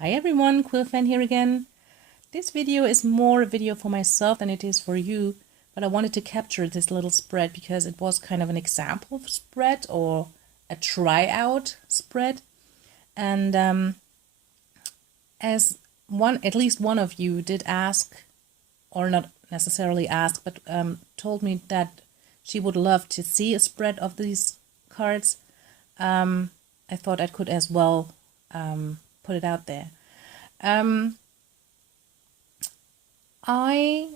Hi everyone, Quill Fan here again. This video is more a video for myself than it is for you, but I wanted to capture this little spread because it was kind of an example of spread or a tryout spread. And as at least one of you did ask, or not necessarily ask, but told me that she would love to see a spread of these cards, I thought I could as well put it out there. I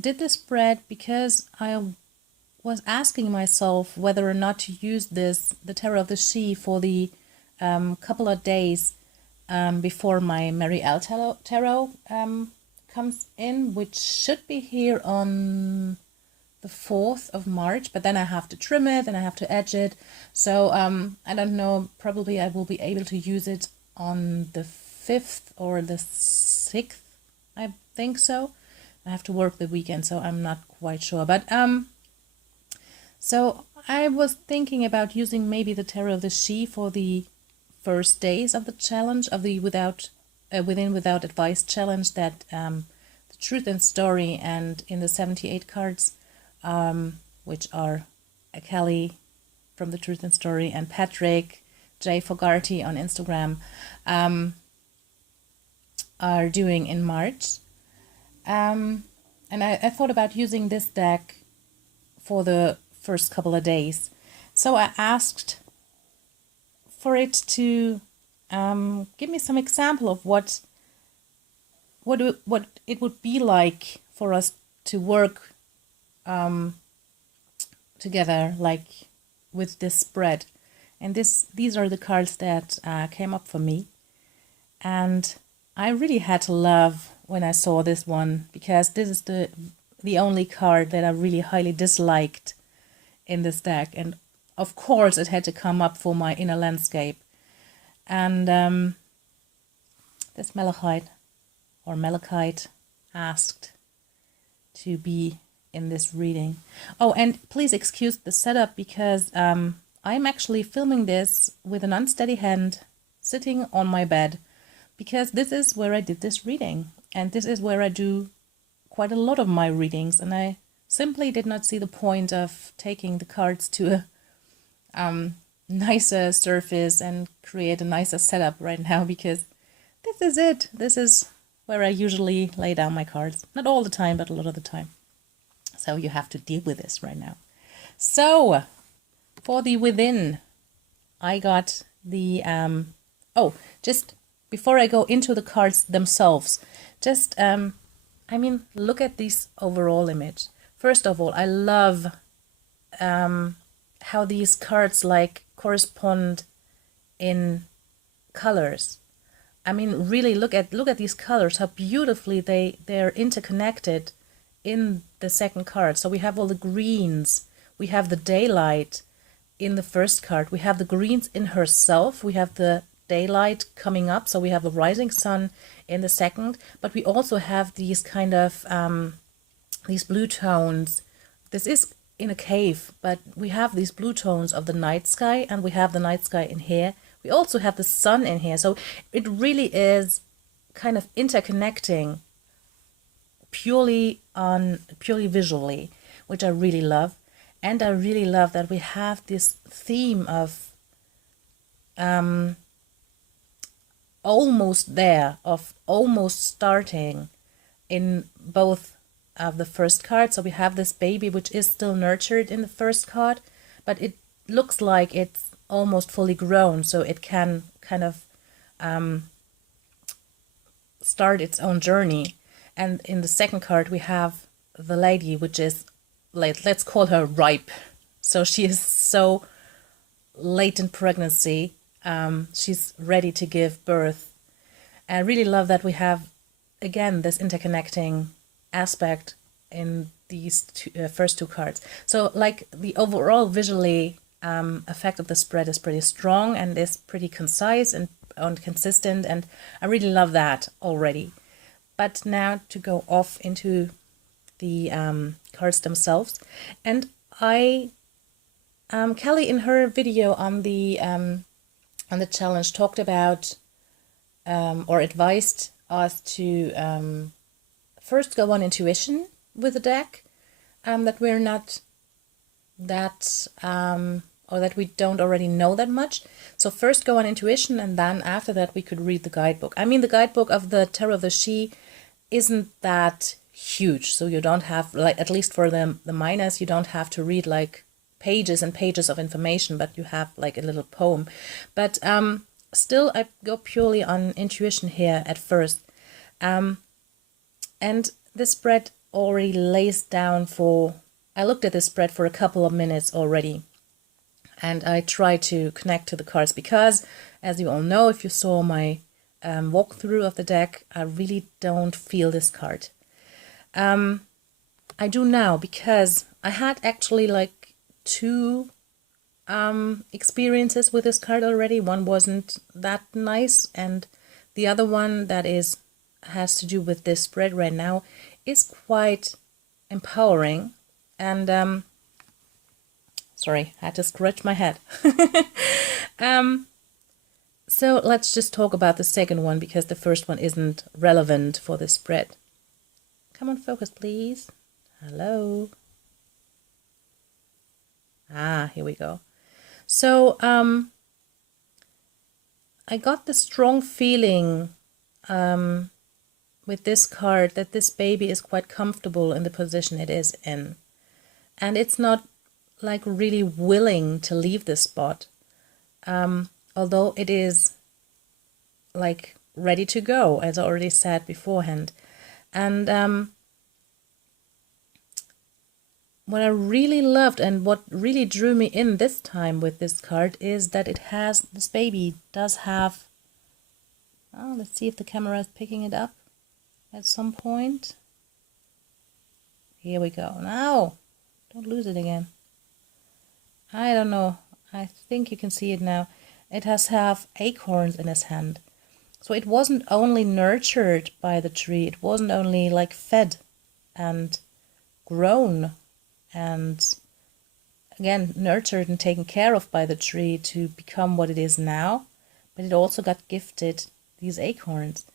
did this spread because I was asking myself whether or not to use the Tarot of the She for the couple of days before my Mary L. Tarot comes in, which should be here on the 4th of March, but then I have to trim it and I have to edge it. So I don't know, probably I will be able to use it on the 5th or the 6th, I think so. I have to work the weekend, so I'm not quite sure. But so I was thinking about using maybe the Tarot of the She for the first days of the challenge, of the Within Without Advice challenge that the Truth and Story and in the 78 cards, which are Kelly from the Truth and Story and Patrick J. Fogarty on Instagram, are doing in March. And I thought about using this deck for the first couple of days. So I asked for it to give me some example of what it would be like for us to work together, like with this spread. And these are the cards that came up for me. And I really had to love when I saw this one, because this is the only card that I really highly disliked in this deck. And of course it had to come up for my inner landscape. And this Malachite asked to be in this reading. Oh, and please excuse the setup, because I'm actually filming this with an unsteady hand sitting on my bed, because this is where I did this reading, and this is where I do quite a lot of my readings, and I simply did not see the point of taking the cards to a nicer surface and create a nicer setup right now, because this is it. This is where I usually lay down my cards. Not all the time, but a lot of the time. So you have to deal with this right now. So for the Within, I got the just before I go into the cards themselves, just I mean, look at this overall image. First of all, I love how these cards like correspond in colors. I mean, really look at these colors, how beautifully they're interconnected in the second card. So we have all the greens, we have the daylight in the first card, we have the greens in herself, we have the daylight coming up, so we have the rising sun in the second, but we also have these kind of these blue tones. This is in a cave, but we have these blue tones of the night sky, and we have the night sky in here. We also have the sun in here, so it really is kind of interconnecting purely visually, which I really love. And I really love that we have this theme of almost starting in both of the first cards. So we have this baby which is still nurtured in the first card, but it looks like it's almost fully grown, so it can kind of start its own journey. And in the second card we have the lady, which is, let's call her ripe. So she is so late in pregnancy. She's ready to give birth. I really love that we have, again, this interconnecting aspect in these first two cards. So like the overall visually effect of the spread is pretty strong and is pretty concise and consistent, and I really love that already. But now to go off into the cards themselves, and Kelly in her video on the challenge talked about or advised us to first go on intuition with the deck, that we're not that, or that we don't already know that much. So first go on intuition, and then after that we could read the guidebook. I mean, the guidebook of the Tarot of the She isn't that huge, so you don't have, like, at least for the minors, you don't have to read like pages and pages of information, but you have like a little poem. But still, I go purely on intuition here at first. And this spread already lays down for, I looked at this spread for a couple of minutes already, and I tried to connect to the cards because, as you all know, if you saw my walkthrough of the deck, I really don't feel this card. I do now, because I had actually like two experiences with this card already. One wasn't that nice, and the other one that has to do with this spread right now is quite empowering. And sorry, I had to scratch my head. So let's just talk about the second one, because the first one isn't relevant for this spread. Come on, focus, please. Hello. Here we go. So I got the strong feeling with this card that this baby is quite comfortable in the position it is in, and it's not like really willing to leave this spot, although it is like ready to go, as I already said beforehand. And what I really loved and what really drew me in this time with this card is that this baby does have, let's see if the camera is picking it up at some point. Here we go. Now, don't lose it again. I don't know. I think you can see it now. It has acorns in his hand. So it wasn't only nurtured by the tree. It wasn't only like fed and grown and again nurtured and taken care of by the tree to become what it is now, but it also got gifted these acorns.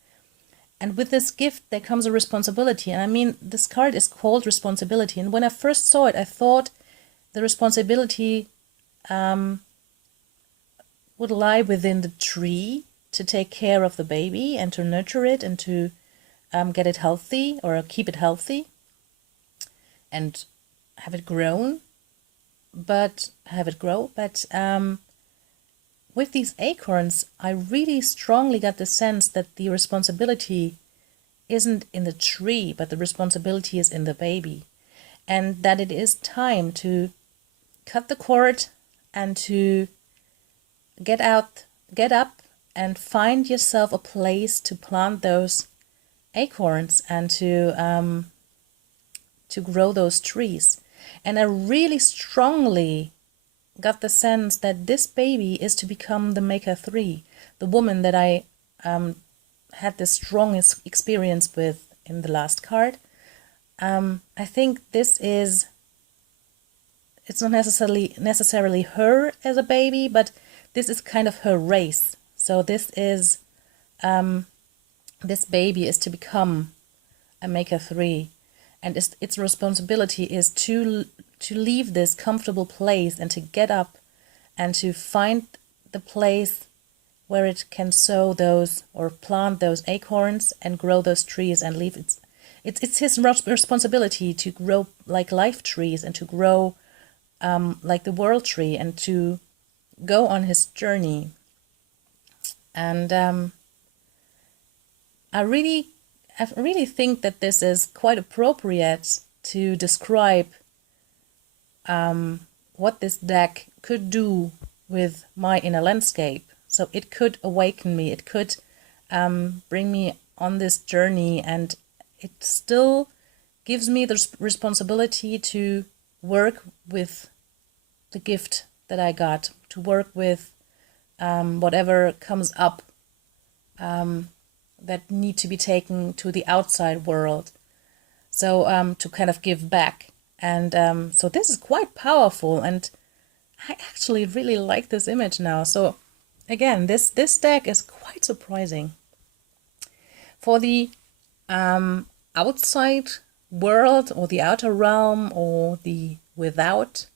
And with this gift there comes a responsibility. And I mean, this card is called responsibility, and when I first saw it I thought the responsibility would lie within the tree to take care of the baby and to nurture it and to get it healthy, or keep it healthy and have it grow. But with these acorns, I really strongly got the sense that the responsibility isn't in the tree, but the responsibility is in the baby, and that it is time to cut the cord and to get up and find yourself a place to plant those acorns and to grow those trees. And I really strongly got the sense that this baby is to become the Maker 3, the woman that I had the strongest experience with in the last card. I think it's not necessarily her as a baby, but this is kind of her race. So this baby is to become a Maker 3, and its responsibility is to leave this comfortable place and to get up and to find the place where it can sow those or plant those acorns and grow those trees and leave it's his responsibility to grow like life trees and to grow like the world tree and to go on his journey. And I really think that this is quite appropriate to describe what this deck could do with my inner landscape. So it could awaken me, it could bring me on this journey, and it still gives me the responsibility to work with the gift that I got, to work with whatever comes up that need to be taken to the outside world. So to kind of give back. And so this is quite powerful, and I actually really like this image now. So again, this deck is quite surprising. For the outside world, or the outer realm, or the without,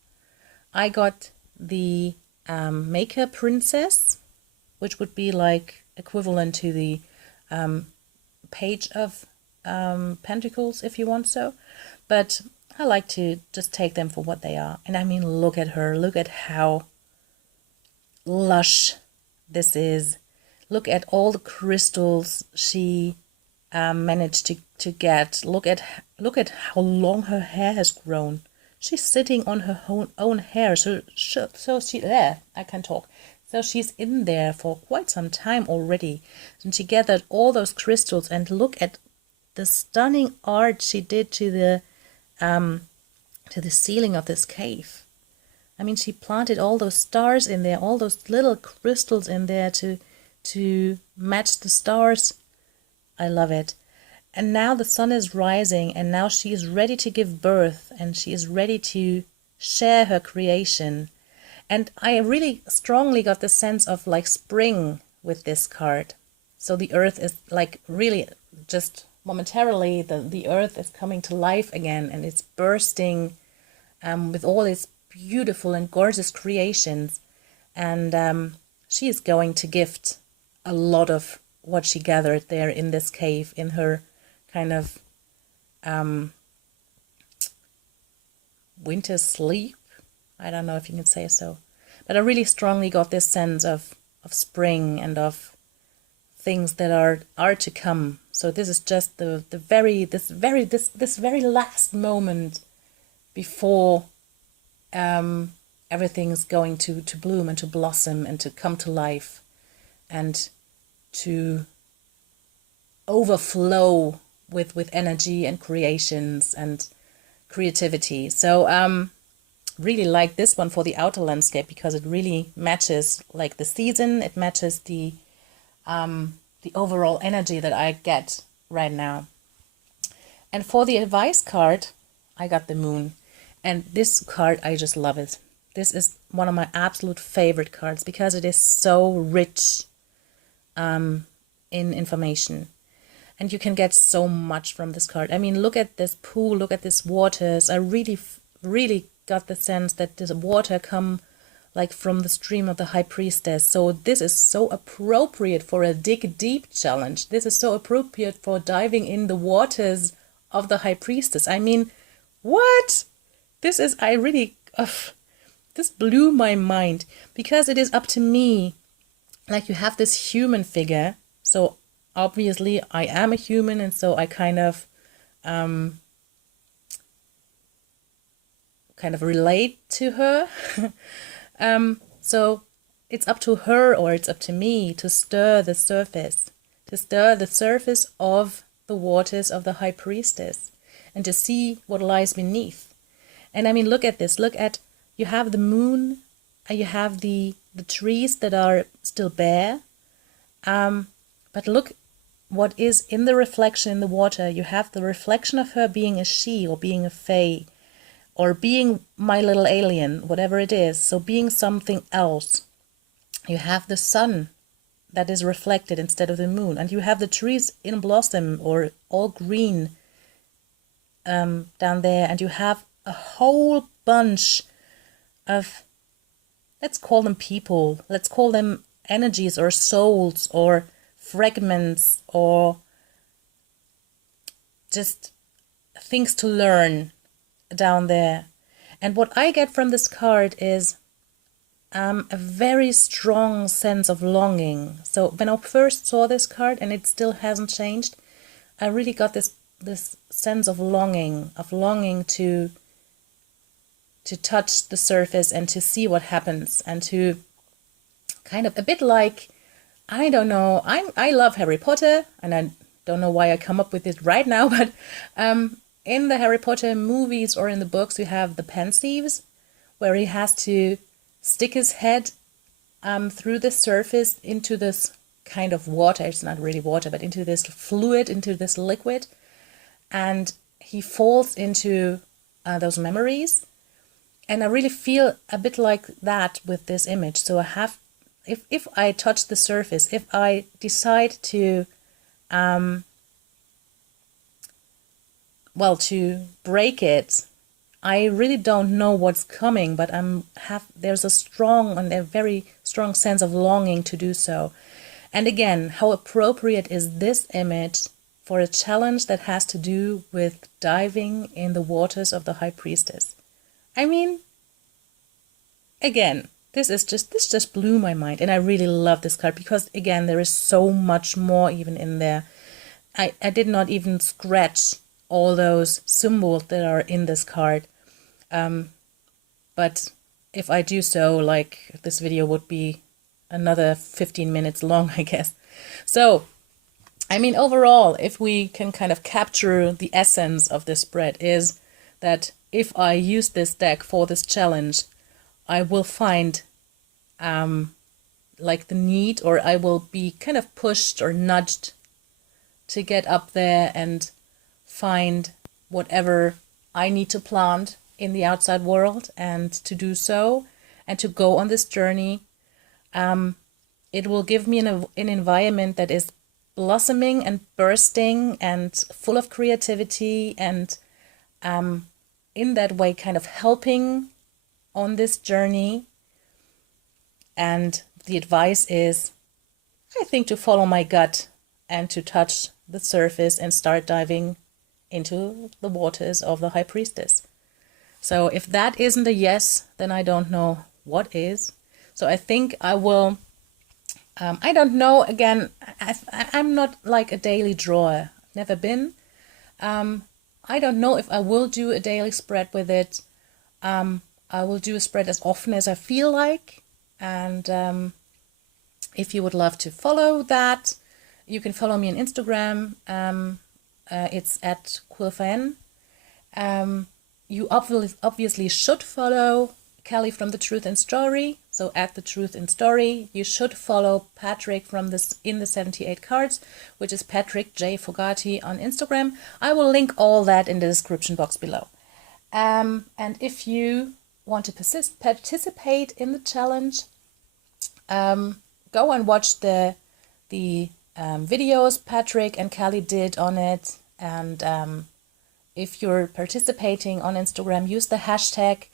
I got the Maker Princess, which would be like equivalent to the Page of Pentacles, if you want so. But I like to just take them for what they are. And I mean, look at her. Look at how lush this is. Look at all the crystals she managed to get. Look at how long her hair has grown. She's sitting on her own hair. So she there. I can talk. So she's in there for quite some time already. And she gathered all those crystals, and look at the stunning art she did to the ceiling of this cave. I mean, she planted all those stars in there, all those little crystals in there to match the stars. I love it. And now the sun is rising, and now she is ready to give birth, and she is ready to share her creation. And I really strongly got the sense of like spring with this card. So the earth is like really just momentarily, the earth is coming to life again, and it's bursting with all its beautiful and gorgeous creations. And she is going to gift a lot of what she gathered there in this cave, in her kind of winter sleep. I don't know if you can say so. But I really strongly got this sense of spring and of things that are to come. So this is just this very last moment before everything is going to bloom and to blossom and to come to life and to overflow with energy and creations and creativity. So really like this one for the outer landscape, because it really matches like the season. It matches the overall energy that I get right now. And for the advice card, I got the Moon. And this card, I just love it. This is one of my absolute favorite cards because it is so rich in information. And you can get so much from this card. I mean, look at this pool, look at this waters. I really got the sense that this water come like from the stream of the High Priestess. So this is so appropriate for a dig deep challenge. This is so appropriate for diving in the waters of the High Priestess. I mean, what? This is, this blew my mind, because it is up to me. Like, you have this human figure. So obviously I am a human, and so I kind of relate to her. So it's up to her, or it's up to me, to stir the surface of the waters of the High Priestess, and to see what lies beneath. And I mean, look at this. Look at, you have the moon, and you have the trees that are still bare. But look what is in the reflection in the water. You have the reflection of her being a she, or being a fae, or being my little alien, whatever it is. So being something else. You have the sun that is reflected instead of the moon. And you have the trees in blossom, or all green down there. And you have a whole bunch of, let's call them people, let's call them energies or souls or fragments or just things to learn down there. And what I get from this card is a very strong sense of longing. So when I first saw this card, and it still hasn't changed, I really got this sense of longing to touch the surface and to see what happens, and to kind of, a bit like, I don't know, I love Harry Potter, and I don't know why I come up with it right now, but in the Harry Potter movies or in the books, you have the Pensieves, where he has to stick his head through the surface into this kind of water. It's not really water, but into this fluid, into this liquid, and he falls into those memories. And I really feel a bit like that with this image. So I have, if I touch the surface, if I decide to to break it. I really don't know what's coming, but there's a strong and a very strong sense of longing to do so. And again, how appropriate is this image for a challenge that has to do with diving in the waters of the High Priestess? I mean, again, this just blew my mind, and I really love this card because, again, there is so much more even in there. I did not even scratch all those symbols that are in this card. But if I do so, like, this video would be another 15 minutes long, I guess. So, I mean, overall, if we can kind of capture the essence of this spread, is that if I use this deck for this challenge, I will find like the need, or I will be kind of pushed or nudged to get up there and find whatever I need to plant in the outside world, and to do so and to go on this journey. It will give me an environment that is blossoming and bursting and full of creativity, and in that way kind of helping on this journey. And the advice is, I think, to follow my gut and to touch the surface and start diving into the waters of the High Priestess. So if that isn't a yes, then I don't know what is. So I think I will, I don't know, again, I'm not like a daily drawer, never been. I don't know if I will do a daily spread with it. I will do a spread as often as I feel like. And if you would love to follow that, you can follow me on Instagram. It's at quilfan. You obviously should follow Kelly from The Truth in Story. So at The Truth in Story, you should follow Patrick from this In the 78 Cards, which is Patrick J. Fogati on Instagram. I will link all that in the description box below. And if you want to participate in the challenge, go and watch the videos Patrick and Kelly did on it. And if you're participating on Instagram, use the hashtag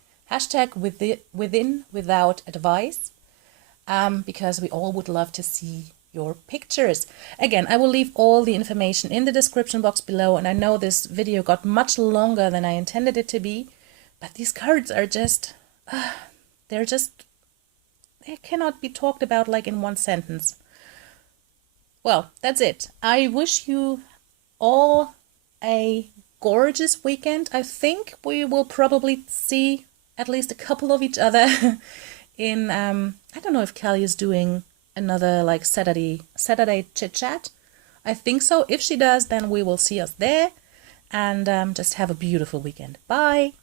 without advice, because we all would love to see your pictures. Again, I will leave all the information in the description box below, and I know this video got much longer than I intended it to be, but these cards are just, they cannot be talked about like in one sentence. Well, that's it. I wish you all a gorgeous weekend. I think we will probably see at least a couple of each other in, I don't know if Kelly is doing another like Saturday chit chat. I think so. If she does, then we will see us there, and just have a beautiful weekend. Bye.